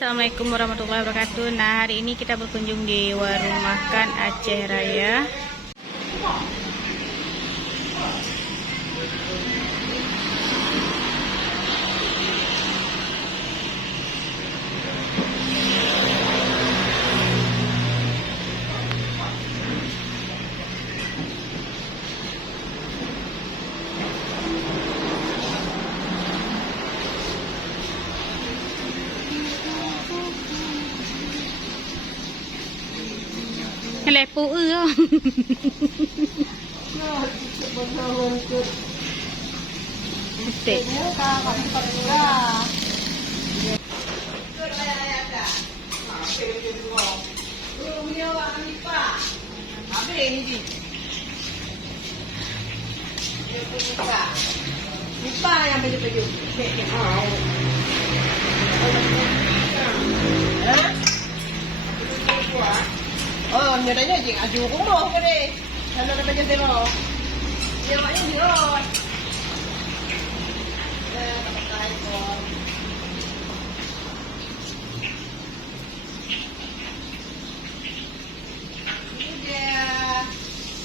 Assalamualaikum warahmatullahi wabarakatuh. Nah, hari ini kita berkunjung di warung makan Aceh Raya. Lepo Lupa yang baju-baju. Oh, nyodanya jing aju kumroh ke deh. Kalau ada baju dero. Dia maknya dirot.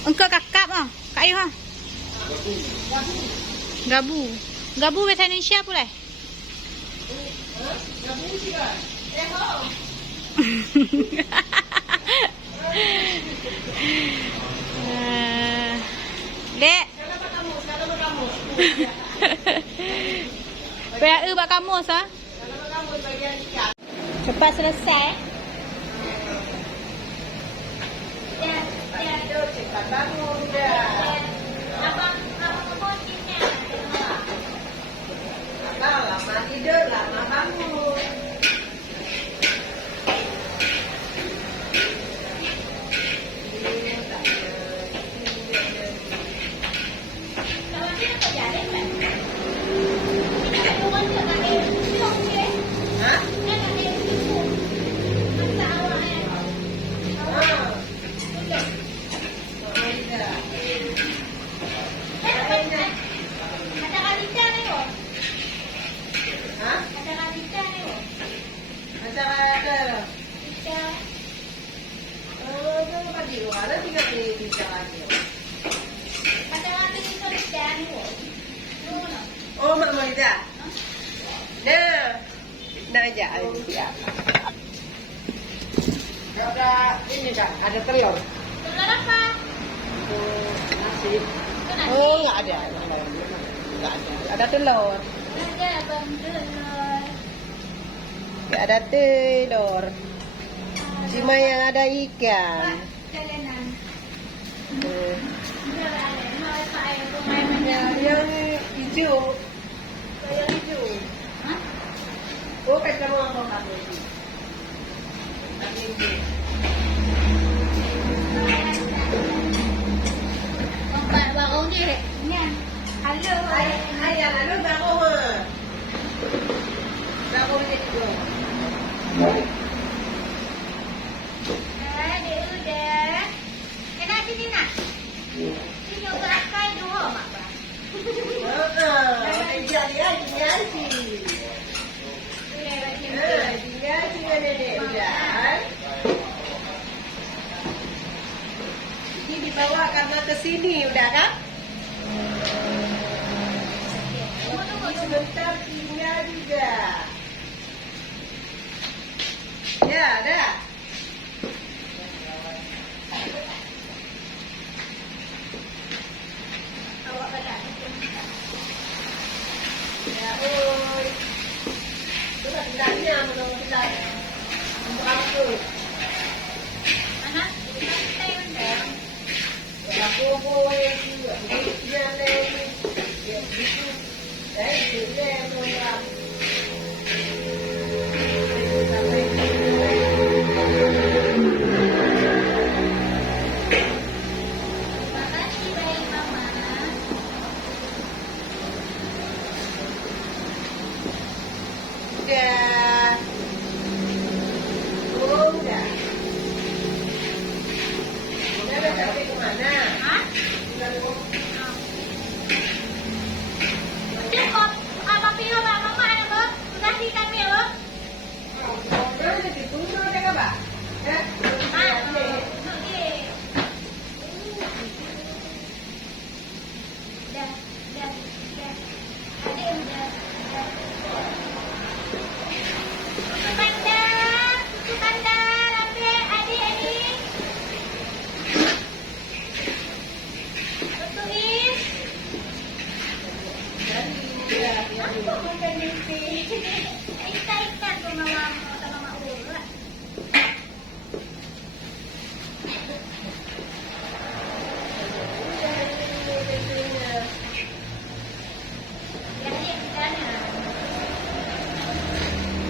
Engkau kakap ah, kayu ah. Gabu. Gabu bahasa Indonesia pula. Gabu juga. Ho. Dek. Kenapa kamu? PAE bak kamu sah. Kenapa kamu bagian ikan? Cepat selesai. Tidur cepat bangun dah. Abang kebunnya. Lama tidur, lama bangun. Oh, Mak Maida. Nah aja ya. Ada ini dah, ada telur. Telur apa? Nasi. Oh, nggak ada. Nggak ada. Ada telur. Ada abang telur. Nggak ada telur. Cuma yang ada ikan. Jalanan. Tuh. Yang Yang hijau. Yang hijau. Hah? Oh, kacang apa kamu ini? Pak baru ni rek. Halo. Ayah, lalu baru mah. Baru ni tu. Dia udah. Kena sini nak. Sini untuk akai dua mak ba. Jadi aja sih. Tinggal tinggal deh udah. Ini dibawa karena ke sini udah kan? Sebentar tinggal juga. Ya, dah. Ya, oi. Itu lah tidaknya mudah-mudahan. Untuk aku. Anak, santai undang. Ya, aku boleh juga. Begitunya lagi. Ya, begitu. Itu deh, program. Makasih baik mama. Udah. Udah. Udah sampai kemana? Hah? Udah. Dia kok apa pilih mama ada di punya ada nggak, Pak? Ya.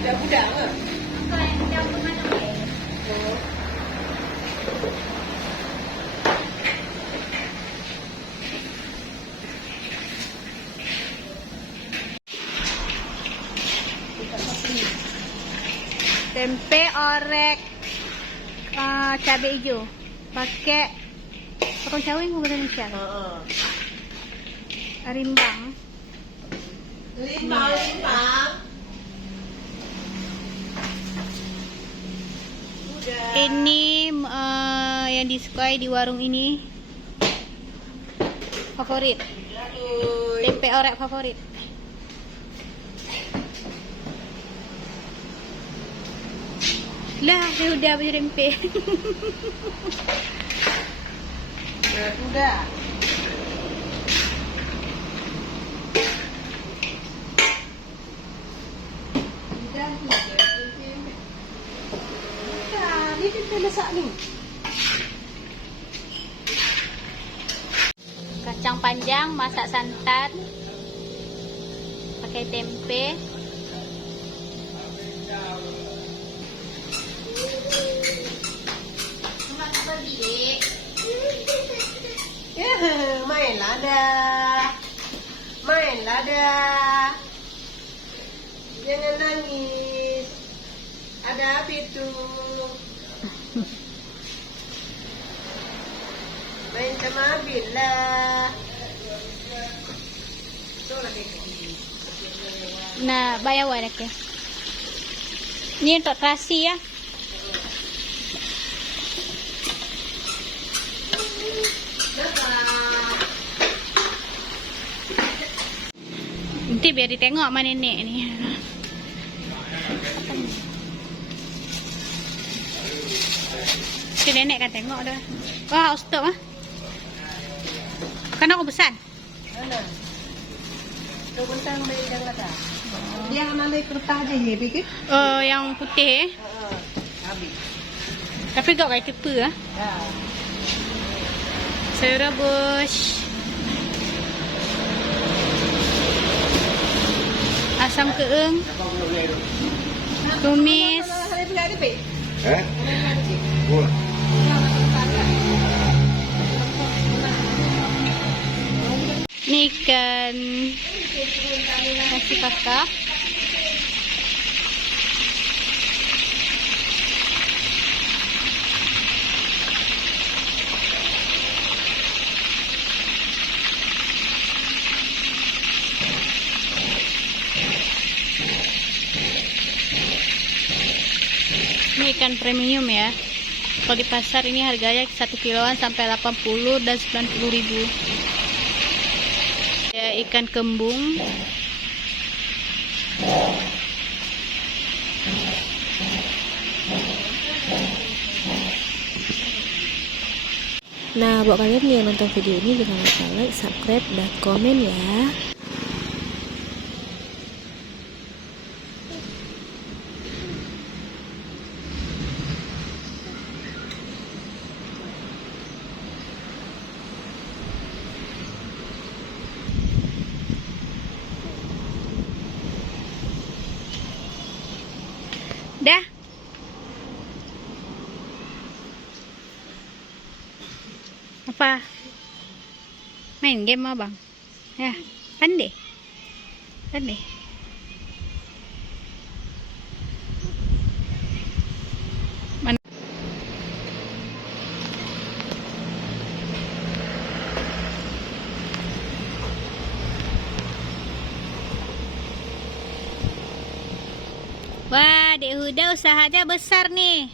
Udah, tempe orek cabai hijau pakai potong cawing bukan Indonesia rimbang limbang. Udah. ini yang disukai di warung ini favorit tempe orek favorit. Lah, udah baju tempe. Udah. Ini kita masak nih. Kacang panjang masak santan pakai tempe. Mainlah dah. Mainlah dah. Jangan nangis. Ada apa itu? Main sama Bila. Nah, bayar wadah ke. Ini untuk terasi ya. Nanti biar ditengok sama nenek nih. Si nenek kan tengok dah. Wah, stop ah. Kan aku pesan. Mana? Tu bentang bayi dah kata. Dia ambil kertas aja je pikir. Yang putih. Habis. Tapi gak kayak tepe ah. Ya. Sayur rebus. Asam keeng. Tumis. Ini ikan nasi kakak. Ini ikan premium ya. Kalau di pasar ini harganya 1 kiloan sampai 80 dan 90.000. Ya, ikan kembung. Nah, buat kalian yang nonton video ini jangan lupa like, subscribe, dan komen ya. Dah. Apa? Main game apa, Bang? Ya, pandai. Pandai. Mana? Wah, Dek Hudi Udah usahanya besar nih.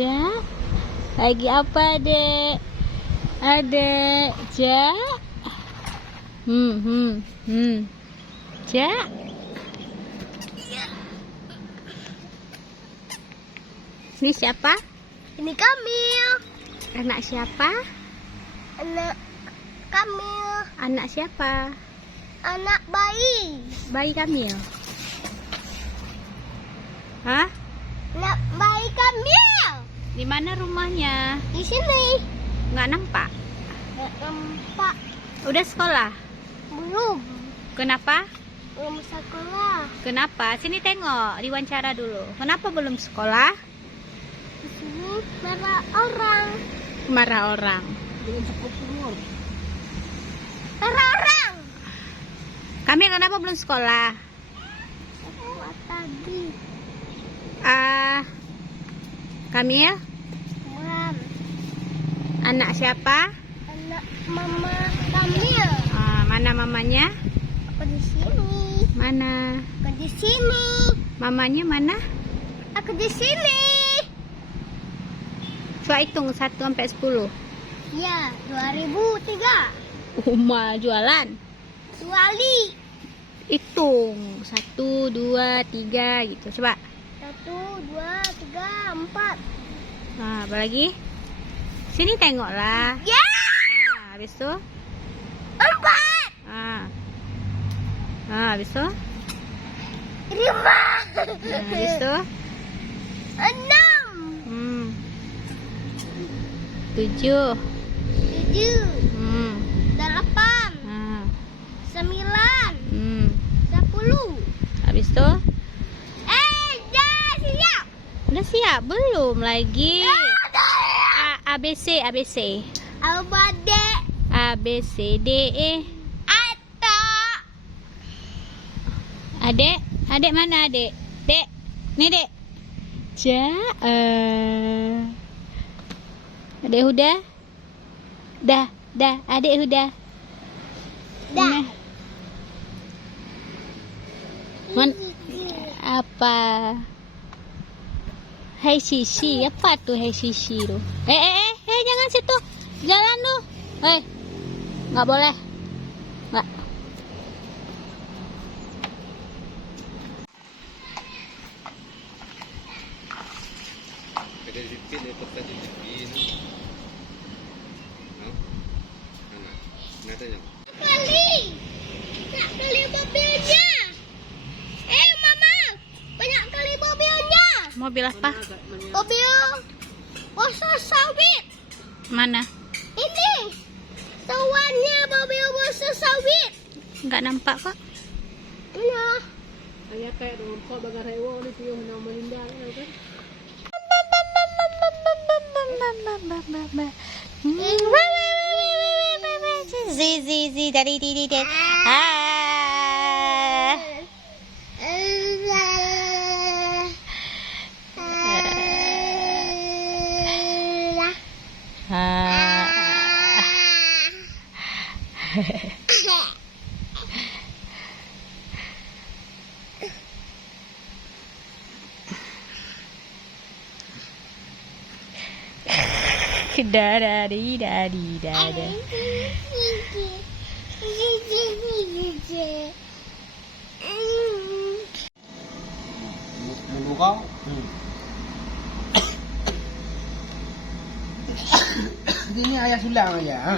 Ja, lagi apa dek? Adek, Ja. Ja. Ini siapa? Ini Kamil. Anak siapa? Anak Kamil. Anak siapa? Anak bayi. Bayi Kamil. Hah? Anak bayi Kamil. Di mana rumahnya? Di sini. Nggak nampak. Nggak nampak. Udah sekolah? Belum. Kenapa? Belum sekolah. Kenapa? Sini tengok, diwawancara dulu. Kenapa belum sekolah? Di sini marah orang. Marah orang. Marah orang. Kami kenapa belum sekolah? Sekolah tadi. Kamil? Bukan. Anak siapa? Anak mama Kamil. Mana mamanya? Aku di sini. Mana? Aku di sini. Mamanya mana? Aku di sini. Coba hitung 1 sampai 10. Ya, 2003. Uma jualan. Wali. Hitung 1, 2, 3 gitu. Coba. 1, 2, 3, 4. Nah, apa lagi? Sini tengoklah. Ya, Habis itu? 4. Habis itu? 5. Habis itu? 6. 7. 7. 8. 9. 10. Habis itu? Dah siap. Udah siap? Belum lagi. ABC, ABC. Abade. A, B, C, D, E. Atau. Adek? Adek mana adek? Dek? Nih dek. Ja. Adek Huda? Dah. Adek Huda. Dah. Nah. Apa? Hai Sisi, apa tuh Hai Sisi tuh? Jangan situ. Jalan tuh. Nggak boleh. Nggak. Jepit itu tadi jepit. No? Mana? Nggak ada yang. Banyak kali mobilnya. Mama, banyak kali mobilnya. Mobil apa? Mobil bosnya sawit. Mana? Ini tuannya mobil bosnya sawit. Nggak nampak kok. Iya. Ayah kayak rokok bagar hewo ni piuh na meninggal kan. Zizi dari di. Ah. Dari. Menunggu kau. Ini ayah sulang aja.